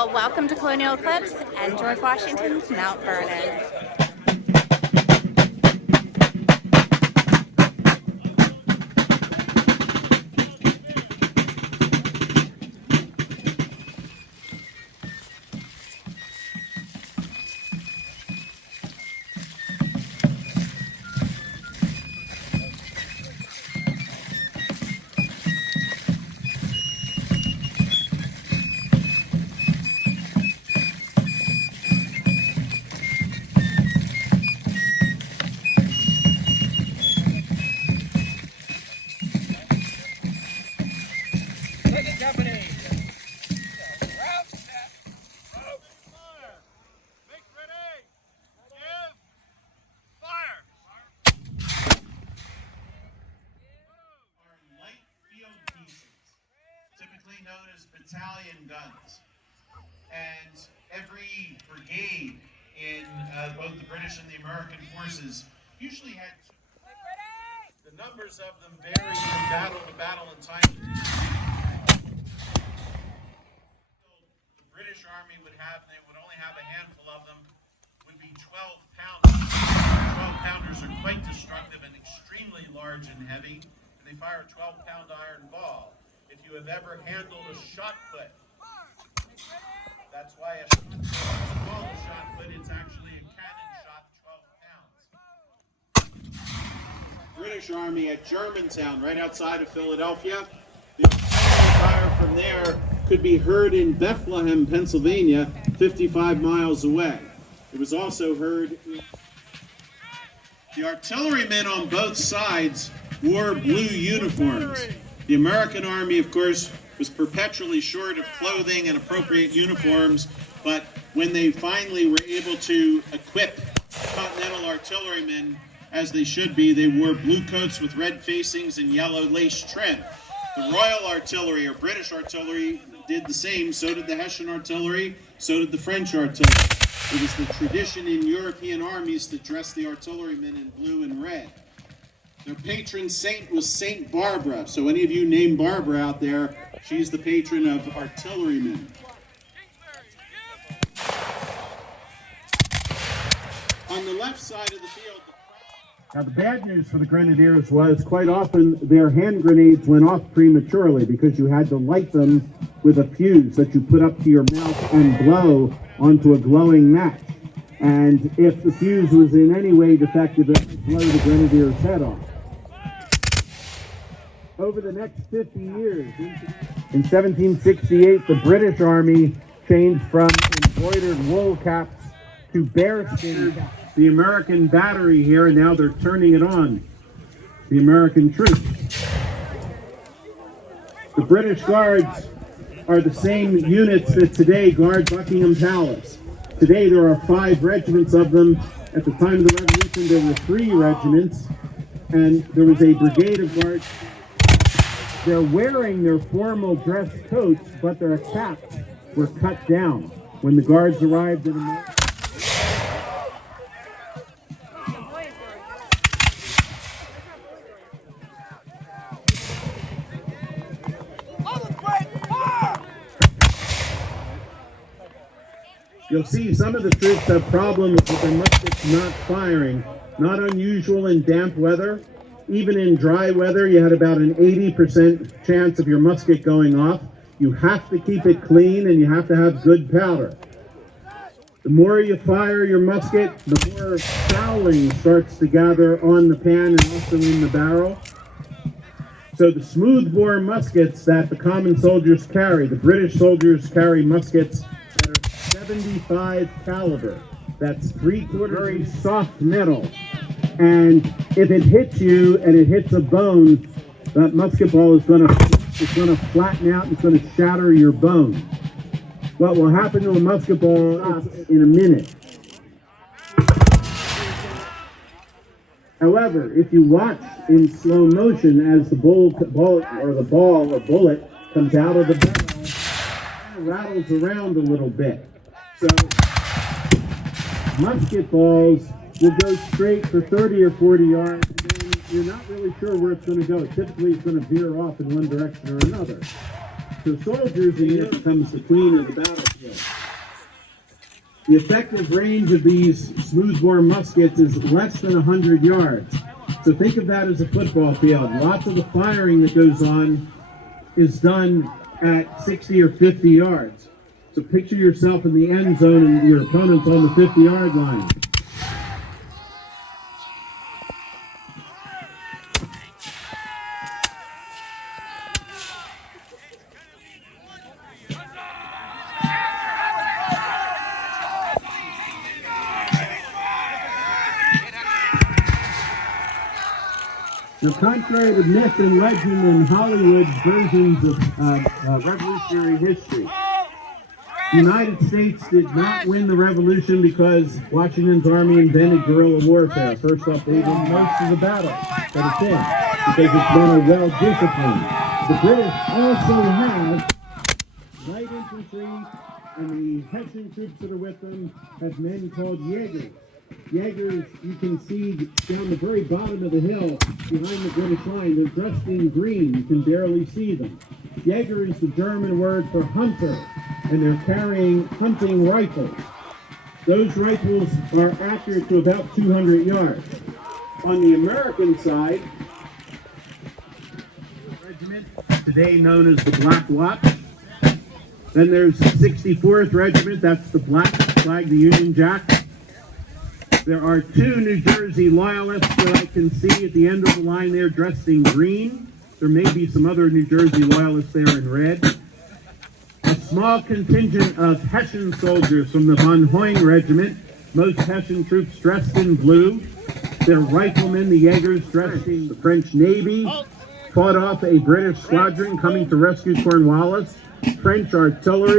Well, welcome to Colonial Eclipse and George Washington's Mount Vernon. Known as battalion guns, and every brigade in both the British and the American forces usually had the numbers of them vary from battle to battle and time. The British Army would have, they would only have a handful of them, would be 12-pounders. 12-pounders are quite destructive and extremely large and heavy, and they fire a 12-pound iron ball. If you have ever handled a shot put, that's why a shot put is called a shot put. It's actually a cannon shot, 12 pounds. British Army at Germantown, right outside of Philadelphia. The fire from there could be heard in Bethlehem, Pennsylvania, 55 miles away. It was also heard. The artillerymen on both sides wore blue uniforms. The American Army, of course, was perpetually short of clothing and appropriate uniforms, but when they finally were able to equip Continental artillerymen as they should be, they wore blue coats with red facings and yellow lace trim. The Royal Artillery, or British Artillery, did the same. So did the Hessian Artillery, so did the French Artillery. It was the tradition in European armies to dress the artillerymen in blue and red. Their patron saint was Saint Barbara. So any of you named Barbara out there, she's the patron of artillerymen. On the left side of the field... Now the bad news for the Grenadiers was quite often their hand grenades went off prematurely because you had to light them with a fuse that you put up to your mouth and blow onto a glowing match. And if the fuse was in any way defective, it would blow the Grenadier's head off. Over the next 50 years, in 1768, the British Army changed from embroidered wool caps to bearskin caps. The American battery here, and now they're turning it on, the American troops. The British Guards are the same units that today guard Buckingham Palace. Today there are 5 regiments of them. At the time of the Revolution there were 3 regiments, and there was a brigade of guards. They're wearing their formal dress coats, but their caps were cut down when the guards arrived in America. You'll see some of the troops have problems with their muskets not firing. Not unusual in damp weather. Even in dry weather, you had about an 80% chance of your musket going off. You have to keep it clean and you have to have good powder. The more you fire your musket, the more fouling starts to gather on the pan and also in the barrel. So the smoothbore muskets that the common soldiers carry, the British soldiers carry muskets that are 75 caliber. That's 3/4 very soft metal. And if it hits you and it hits a bone, that musket ball is going to flatten out and it's going to shatter your bone. What will happen to a musket ball in a minute? However, if you watch in slow motion as the ball or bullet comes out of the barrel, it rattles around a little bit. So musket balls will go straight for 30 or 40 yards, and then you're not really sure where it's going to go. Typically, it's going to veer off in one direction or another. So soldiers in it becomes the queen of the battlefield. The effective range of these smoothbore muskets is less than 100 yards. So think of that as a football field. Lots of the firing that goes on is done at 60 or 50 yards. So picture yourself in the end zone and your opponent's on the 50-yard line. Now, contrary to myth and legend and Hollywood's versions of revolutionary history, the United States did not win the revolution because Washington's army invented guerrilla warfare. First off, they won most of the battles that it's in because it's men are well disciplined. The British also have light infantry, and the Hessian troops that are with them have men called Jaegers. Jaegers, you can see down the very bottom of the hill behind the British line. They're dressed in green. You can barely see them. Jaeger is the German word for hunter, and they're carrying hunting rifles. Those rifles are accurate to about 200 yards. On the American side, regiment, today known as the Black Watch. Then there's the 64th Regiment, that's the black flag, the Union Jack. There are two New Jersey Loyalists that I can see at the end of the line there dressed in green. There may be some other New Jersey Loyalists there in red. A small contingent of Hessian soldiers from the Von Hoyne Regiment, most Hessian troops dressed in blue. Their riflemen, the Jaegers, dressed in the French Navy, fought off a British squadron coming to rescue Cornwallis. French artillery.